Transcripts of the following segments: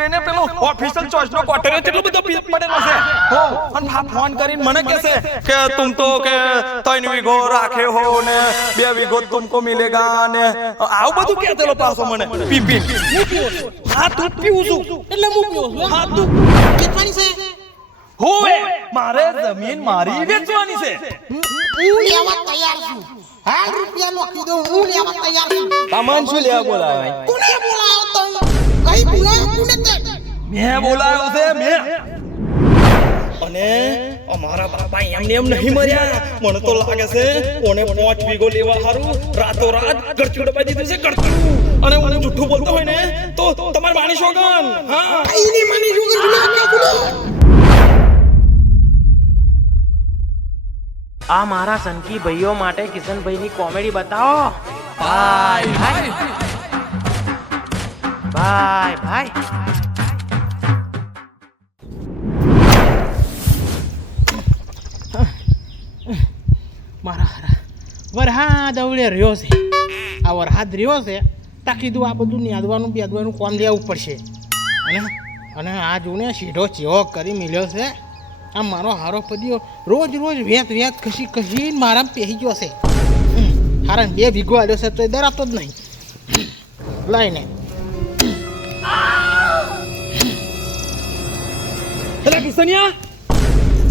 પેને પેલો official choice નો quarter કેટલો બધો પડેલો છે હો અને ફોન કરીને મને કહે કે તુમ તો કે 3 વીઘો રાખે હો ને 2 વીઘો તુમકો મિલેગા ને આવું બધું કહેતેલો પાછો મને પી હા તું પીવું છું એટલે હું પીવું છું હા તું કેટલાની છે હોવે મારે જમીન મારી વેચવાની છે હું લેવા તૈયાર છું હાલ રૂપિયા નો કીધું હું લેવા તૈયાર છું સામાન શું લેવા બોલાવ્યા કોને બોલાયો તો કઈ બોલાયો કોને તે મેં બોલાવ્યો છે મેં અને અમારા બાપા એમ નહીં મર્યા મને તો લાગે છે ઓને 5 વીઘો લેવા હારું રાતો રાત ગરચું દબાઈ દીધું છે ગરચું અને હું જૂઠું બોલતો હોય ને તો તમારે માની શોગન હા કઈની માની શું કે બોલો આ મારા સનકી ભાઈઓ માટે કિશનભાઈની કોમેડી બતાવો ભાઈ ભાઈ બાય ભાઈ મારા હારા વરહાદ અવળે રહ્યો છે આ વરહાદ રહ્યો છે તા કીધું આ બધું ન્યાદવાનું કોમ લેવું પડશે અને આ જોને સીધો ચેવો કરી મિલ્યો છે આ મારો હારો પદ્યો રોજ વેત ખસી મારા પહેરી ગયો છે હારા 2 વીઘો આવ્યો છે તો ડરાતો જ નહીં લઈને એલા કિશનિયા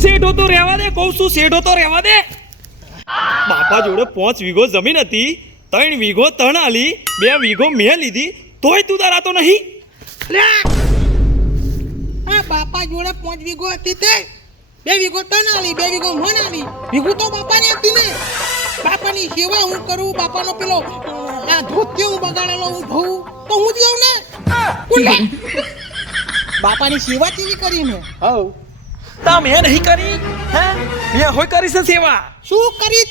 શેઠો તો રહેવા દે કહું છું શેઠો તો રહેવા દે બાપા જોડે 5 વીઘો જમીન હતી 3 વીઘો તણ આલી 2 વીઘો મેં લીધી તોય તું ડરાતો નહીં આ બાપા જોડે 5 વીઘો હતી તે 2 વીઘો તન આલી 2 વીઘો મન આલી વીઘો તો બાપાને હતી ને બાપાની સેવા હું કરું બાપાનો પેલો આ ધોત્યો હું બગાડેલો હું ધોઉં તો હું જ આવું ને કોને બાપાની સેવા કેવી કરી મેં હવ તા મેં નહીં કરી હે મેં હોય કરી છે સેવા શું કરી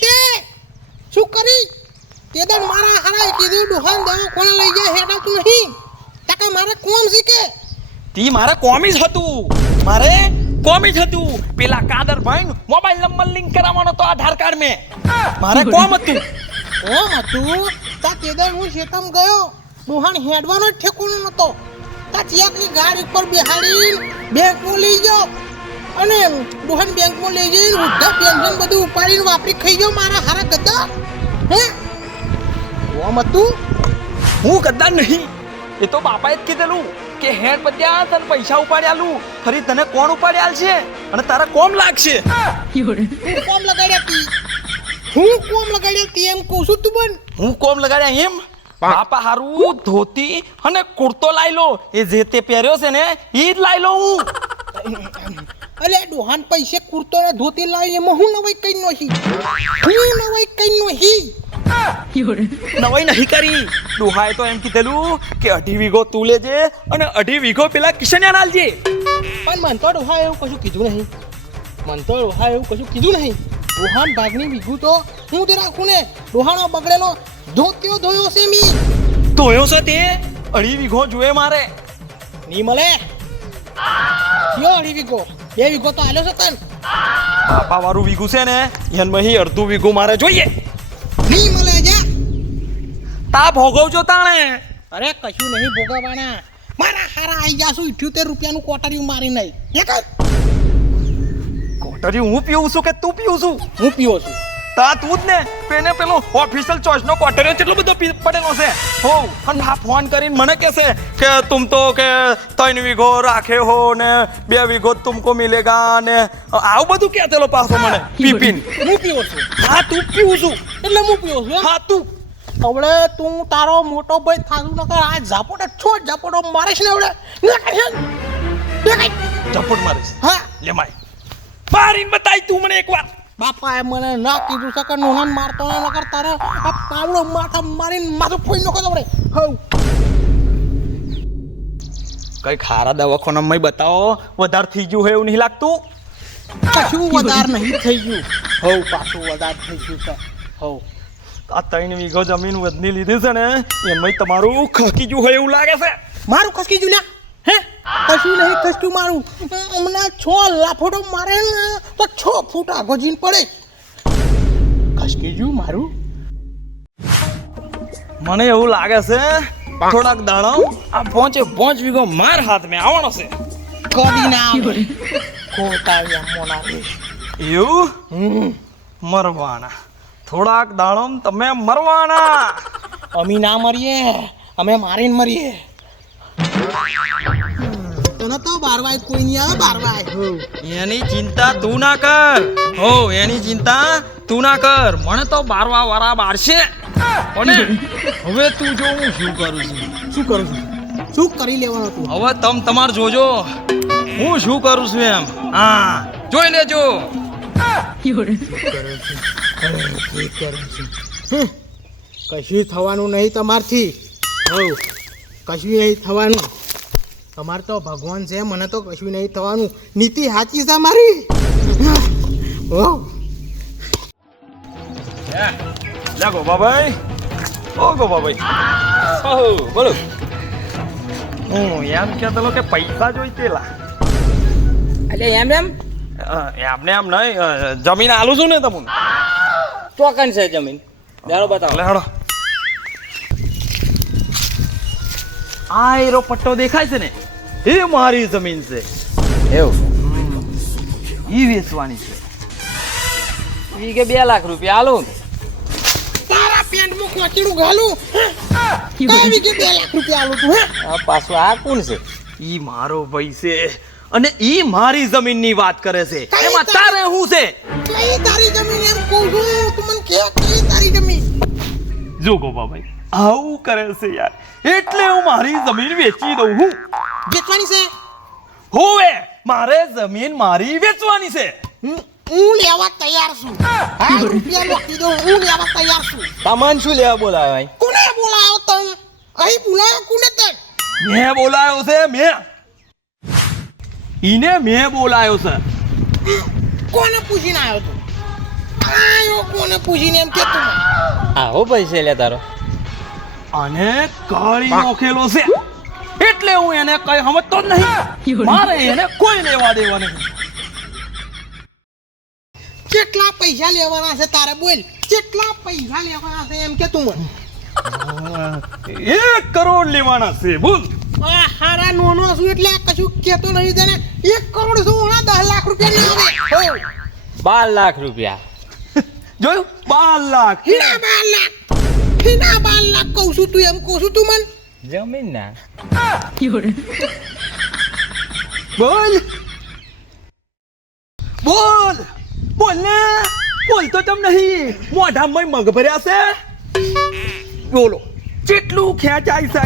તે દન મારા હારા કીધું દુકાન દવા કોણ લઈ જાય હેડાતું નહીં તાકા મારે કોમ શીખે તી મારે કોમી જ હતું પેલા કાદરભાઈ મોબાઈલ નંબર લિંક કરાવવાનો તો આધાર કાર્ડ મે મારે કોમ હતું તા તે દન હું શેતમ ગયો દુકાન હેડવાનો જ ઠેકોનો નતો તા ચેકની ગાડી ઉપર બેહાડી બેંકમાં લઈ ગયો અને દુકાન બેંકમાં લઈ જઈને વૃદ્ધા પેન્શન બધું ઉપાડીને વાપરી ખાઈ ગયો મારા હારા ગદ્દા હે કોમ હતું હું ગદ્દાર નહીં એ તો બાપાએ જ કીધેલું કે હેડ પત્યા તને પૈસા ઉપાડી આલું ફરી તને કોણ ઉપાડી આલશે અને તારા કોમ લાગશે હું કોમ લગાડ્યા એમ કહું છું તું બન હું કોમ લગાડ્યા એમ બાપા હારું ધોતી અને કુર્તો લાઈ લો એ જે તે પહેર્યો છે ને એ જ લાઈ લો હું અલે ડોહાન પૈસે કુર્તો ને ધોતી લાવી એમાં હું નવાઈ કઈ નોહી નવાઈ નહીં કરી ડોહાએ તો એમ કીધેલું કે 2.5 વીઘો તું લેજે અને 2.5 વીઘો પેલા કિશન્યા આલજે પણ મન તો ડોહા એવું કશું કીધું નહીં ડોહાન ભાગની વીઘું તો હું જ રાખું ને ડોહાનો બગડેલો ધોયો છે મી ધોયો છે તે 2.5 વીઘો જોઈએ મારે ની મળે યો 2.5 વીઘો 2 વીઘો તો આલ્યો છે તન બાપા વાળું વીઘું છે ને એનમાં અડધું વીઘું મારે જોઈએ ની મળે જા તા ભોગવજો તાણે અરે કશું નહીં ભોગવવાના મારા હારા આઈ જાશું 78 રૂપિયાનું કોટરિયું મારી નહીં એક કોટરી હું પીવું છું કે તું પીવું છું હું પીવો છું તા તું જ ને પેને પેલો ઓફિશિયલ ચોઈસ નો કોટરી કેટલો બધો પડેલો છે હો અને ફોન કરીને મને કહેશે કે તુમ તો કે 3 વીઘો રાખે હો ને 2 વીઘો તુમકો મિલેગા ને આવું બધું કહેતેલો પાછો મને પીપીન હું પીવો છું હા તું પીવું છું એટલે હું પીવો છું હા તું હવે તું તારો મોટો ભાઈ થાતું નકર આ ઝાપોટો મારીશ ને હવે ઝપટ મારીશ હા લે માય મારીને બતાઈ તું મને એકવાર બાપાએ મને ના કીધું છે કે નોહન મારતો ન નકર તારો આ પાવડો માથા મારીને માથું ફોઈ નખો દવડે હવ કઈ ખારા દવાખાનામાં બતાવો વધારે થઈ ગયું હોય એવું નહીં લાગતું કશું વધારે નહીં થઈ ગયું હવ પાછું વધારે થઈ ગયું છે હવ આ 3 વીઘો જમીન વધની લીધી છે ને એમાં તમારું ખસકી ગયું હોય એવું લાગે છે મારું ખસકી ગયું હે કશું નહીં ખસક્યું મારું હમણાં 6 લાફોટો મારે ને તો 6 ફૂટ આગો જીન પડે ખસકી ગયું મારું મને એવું લાગે છે થોડાક દાડો આ પહોંચે 5 વીઘો માર હાથ મેં આવવાનો છે. કદી ના આવે ખોટા વ્યા મોના રે. એવું મરવાના થોડાક દાડોમ તમે મરવાના. અમે ના મરીએ, અમે મારીને મરીએ. તને તો બારવાય કોઈ નહીં આવે બારવાય. એની ચિંતા તું ના કર. હો એની ચિંતા તું ના કર. મને તો બારવા વાળા બારશે. અને હવે તું જો હું શું કરું છું. શું કરું છું? શું કરી લેવાનું તું? હવે તમાર જોજો હું શું કરું છું એમ. હા જોઈ લેજો. કશું થવાનું નહીં તમારથી. હવ કશું નહીં થવાનું. તમારે તો ભગવાન છે, મને તો કશું નહીં થવાનું. નીતિ સાચી છે મારી. હો લે ગોપાભાઈ. ઓ ગોપાભાઈ. ઓહો બોલો. હું એમ કહેતો કે પૈસા જોઈતેલા. એટલે એમ એમને એમ નહીં જમીન આલું છું ને તમને. ચોકન છે જમીન દારો બતાવો. એટલે હેડો. આ એરો પટ્ટો દેખાય છે ને એ મારી જમીન છે. એવું ઈ વેચવાની છે. વીઘે 2 લાખ રૂપિયા આલું. તારા પેન્ટમાં કોચડું ઘાલું. કઈ વીઘે 2 લાખ રૂપિયા આલું તું? આ પાછું આ કોણ છે? ઈ મારો ભાઈ છે અને ઈ મારી જમીનની વાત કરે છે. એમાં તારે શું છે? કઈ તારી જમીન એમ કહું છું? તું મને કે કઈ તારી જમીન? જો ગોપાભાઈ આવું કરે છે યાર. એટલે હું મારી જમીન વેચી દઉં હું. વેચવાની છે? હોવે મારે જમીન મારી વેચવાની છે. હું લેવા તૈયાર છું. હા રૂપિયા નાખી દઉં. હું લેવા તૈયાર છું. સામાન શું લેવા બોલાવ્યા? કોને બોલાયો તને? અહીં બોલાયો કોને તને? મેં બોલાયો છે મેં. ઈને મેં બોલાયો છે. કોને પૂછીને આવ્યો તું? આયો કોને પૂછીને એમ કે તું? આવો પૈસે લે તારો. અને કાળી નોખેલો છે એટલે હું એને કઈ સમજતો જ નહીં. મારે એને કોઈ લેવા દેવા નહીં. કેટલા પૈસા લેવાના છે તારે? બોલ કેટલા પૈસા લેવાના છે એમ કે તું મને? 1 કરોડ લેવાના છે. બોલ. આ હારા નોનો છું એટલે કશું કેતો નહીં તને. 1 કરોડ શું ઓણા 10 લાખ રૂપિયા ના આવે. 12 લાખ રૂપિયા. જોયું 12 લાખ. હિના 12 લાખ. હિના 12 લાખ કહું છું તું એમ કહું છું તું મને? જમીન ના બોલ બોલ બોલ ને. બોલ તો તમ નહીં. મોઢામાં મગ ભર્યા છે. બોલો કેટલું ખેંચાય છે.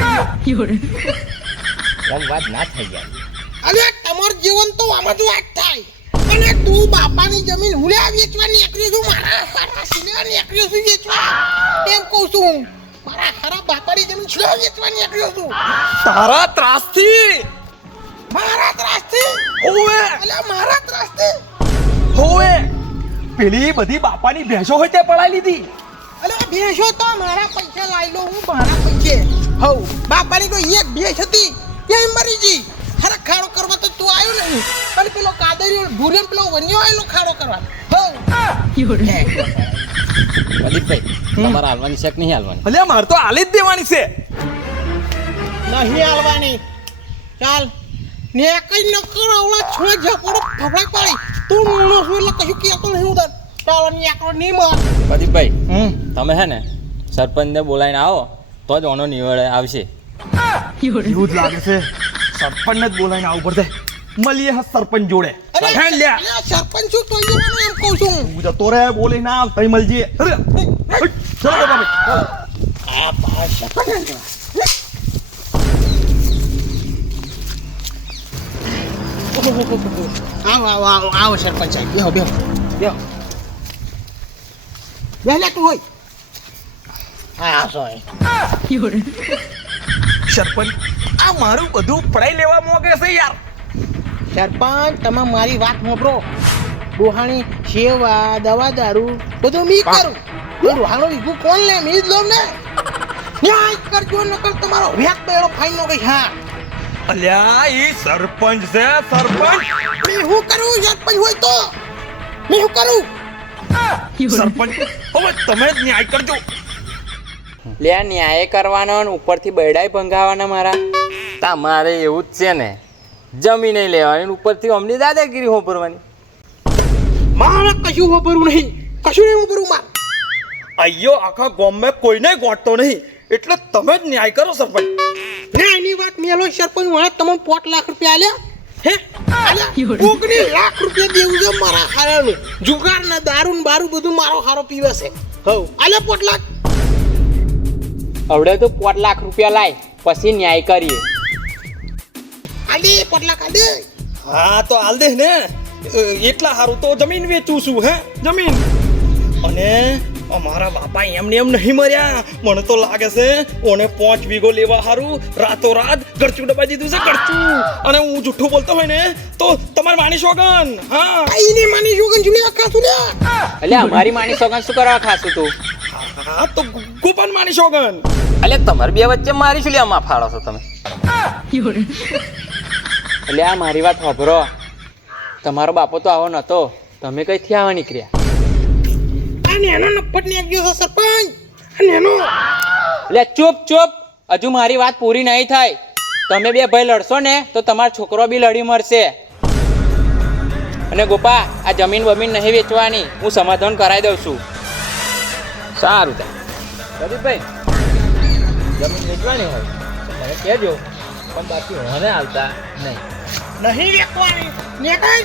એમ વાત ના થઈ જાય. અરે તમાર જીવન તો આમાં જ વાત થાય. અને તું બાપાની જમીન હુલ્યા વેચવા નીકળ્યો છું. મારા સિનેમા નીકળ્યો છું વેચવા એમ કહું છું. મારા ખરા બાપાની જમીન શું વેચવા નીકળ્યો છું? તારા ત્રાસથી. મારા ત્રાસથી? હોવે અલ્યા મારા ત્રાસથી? હોવે પેલી બધી બાપાની ભેંસો હોય તે પડાઈ લીધી. અલ્યા ભેંસો તો મારા પૈસા લાવી લો હું મારા પૈસે. હવ બાપાની તો એક ભેંસ હતી એ મરી ગઈ. ખરા ખાડો કરવા તો તું આવ્યો નહીં. અને પેલો કાદરિયો ભૂરેન પેલો વન્યો આવેલો ખાડો કરવા. હવ પ્રદીપભાઈ તમારે હાલવાની શેક નહીં હાલવાની. અલ્યા મારે તો હાલી જ દેવાની છે. નહીં હાલવાની. ચાલ ને કઈ ન કરો. ઓલા છો ઝપડો ફફડાઈ પાડી. તું મોણો છું એટલે કશું કહેતો નહીં હું તને. ચાલો ને આકડો નહીં માર. પ્રદીપભાઈ તમે હે ને સરપંચને બોલાવીને આવો તો જ ઓનો નિવેડે આવશે. એવું જ લાગે છે. સરપંચને જ બોલાવીને આવવું પડશે. મળીએ હા સરપંચ જોડે. હેડ લ્યા. અલ્યા સરપંચ છું તો જવાનું એમ કહું છું. તું જતો રે બોલીને આવ તઈ મળજે. અરે ચલો બાબા. આ પાસ સરપંચ. આવો સરપંચ સાહેબ. બેહો બેહો બેહો. બેહલે તું હોય. હા સોય. સરપંચ આ મારું બધું પડાઈ લેવા માંગે છે યાર. સરપંચ તમે મારી વાત મોકલો. ડોહાણી સેવા દવા દારૂ બધું મી કરું. ડોહાણો વીઘું કોણ લે? મી જ લઉં ને. ન્યાય કરજો નકર તમારો વેત બેડો ફાઈન નો ગઈ. હા અલ્યા ઈ સરપંચ છે સરપંચ. મી હું કરું? સરપંચ હોય તો મી હું કરું? સરપંચ હવે તમે જ ન્યાય કરજો. લે ન્યાય કરવાનો ને ઉપરથી બૈડાઈ ભંગાવાના મારા. તમારે એવું જ છે ને, જમીન નહીં લેવાની ને ઉપરથી અમની દાદાગીરી હોપરવાની. મારે કશું વાપરવું નહીં, કશું નહીં વાપરવું મારે. અయ్યો આખા ગામમાં કોઈને ગોઠતો નહીં, એટલે તમે જ ન્યાય કરો સરપંચ. ને એની વાત મેલો સરપંચ મને તમે 5 લાખ રૂપિયા આલ્યા હે આલ્યા 19 લાખ રૂપિયા દેવું છે મારા હારાનું. જુગાર ને દારૂ ને બારૂ બધું મારો હારો પીવે છે. હવ આલ્યા 5 લાખ. હવડે તો 5 લાખ રૂપિયા લાય પછી ન્યાય કરીએ. આલી 5 લાખ આલી. હા તો હાલ દે ને, એટલા સારું તો જમીન વેચું છું. હે જમીન. અને અમારા બાપા એમને એમ નહીં મર્યા. મને તો લાગે છે ઓને 5 વીઘો લેવા હારું રાતોરાત ગળચું દબાઈ દીધું છે, ગળચું. અને હું જુઠ્ઠું બોલતો હોય ને તો તમારે માની સોગન. હા આઈની માની જોગન જુલી આખા સુલ્યા. એટલે અમારી માની સોગન શું કરવા ખાશું તું? હા તો ગોપન માની સોગન. એટલે તમારે બે વચ્ચે મારી શું લેવામાં ફાળો છો તમે? એટલે આ મારી વાત સાંભળો, તમારો બાપો તો આવો નતો, તમે કઈથી આવા નીકળ્યા? અને એનો નફટ ને ગયો છે સરપંચ. અને એનો એટલે ચૂપ ચૂપ, હજુ મારી વાત પૂરી નહીં થાય. તમે બે ભાઈ લડશો ને તો તમારો છોકરો બી લડી મરશે. અને ગોપા, આ જમીન બમીન નહીં વેચવાની, હું સમાધાન કરાવી દઉં છું. સારું થાય પ્રદીપભાઈ, જમીન વેચવાની હોય તો મને કહેજો, પણ બાકી મને હાલતા નહીં. નહીં વેચવાની ને કઈ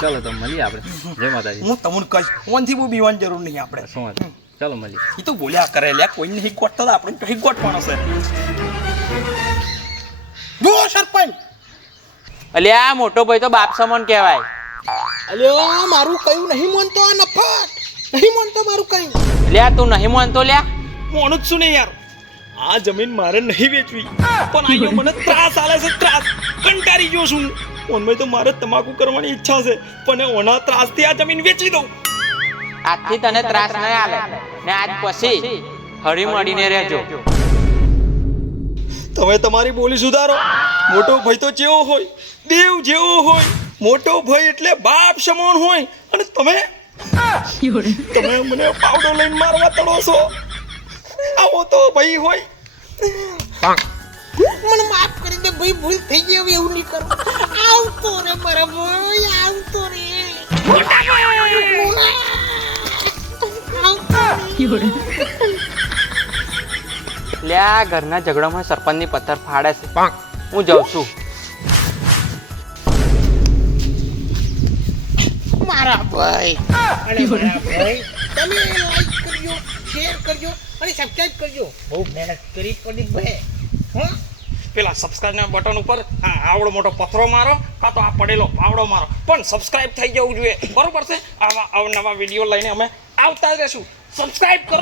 ચાલો તો મળીએ આપણે. જય માતાજી. હું તમને કહીશ, ફોનથી બહુ બીવાની જરૂર નહીં આપણે. શું વાત? ચાલો મળીએ. એ તો બોલ્યા કરે લ્યા, કોઈ નહીં ગોઠતો તો આપણે કઈ ગોઠવાનો છે. જો સરપંચ. એટલે આ મોટો ભાઈ તો બાપ સમન કહેવાય. અલ્યો મારું કયું નહીં માનતો, આ નફટ નહીં માનતો મારું કયું. એટલે આ તું નહીં માનતો લ્યા? મોનું જ શું નહીં યાર, આ જમીન મારે નહીં વેચવી, પણ આયો મને ત્રાસ આલે છે, ત્રાસ. કંટાળી ગયો છું. ઓનમાં તો મારે તમાકુ કરવાની ઈચ્છા છે, પણ ઓના ત્રાસથી આ જમીન વેચી દઉં. આજથી તને ત્રાસ નહીં આલે ને આજ પછી હળી મળીને રહેજો. તમે તમારી બોલી સુધારો. મોટો ભાઈ તો જેવો હોય દેવ જેવો હોય. મોટો ભાઈ એટલે બાપ સમાન હોય, અને તમે મને પાવડો લઈને મારવા તળો છો. આવો તો ભાઈ હોય. મને માફ કરી દે ભાઈ, ભૂલ થઈ ગઈ, હવે એવું નહીં કરું. આવતો રે મારા ભાઈ, આવતો રે. લે આ ઘરના ઝઘડામાં સરપંચની પથ્થર ફાડે છે. હું જાઉં છું. મારા ભાઈ, અરે મારા ભાઈ, તમે લાઈક કરજો, શેર કરજો અને સબસ્ક્રાઇબ કરજો. બહુ મહેનત કરી પડી ભાઈ. હા, પેલા સબસ્ક્રાઇબ ના બટન ઉપર આવડો મોટો પથરો મારો, કાં તો આ પડેલો પાવડો મારો, પણ સબસ્ક્રાઇબ થઈ જવું જોઈએ. બરોબર છે? આવા અવનવા વિડીયો લઈને અમે આવતા જ રહેશું. સબસ્ક્રાઇબ કરો.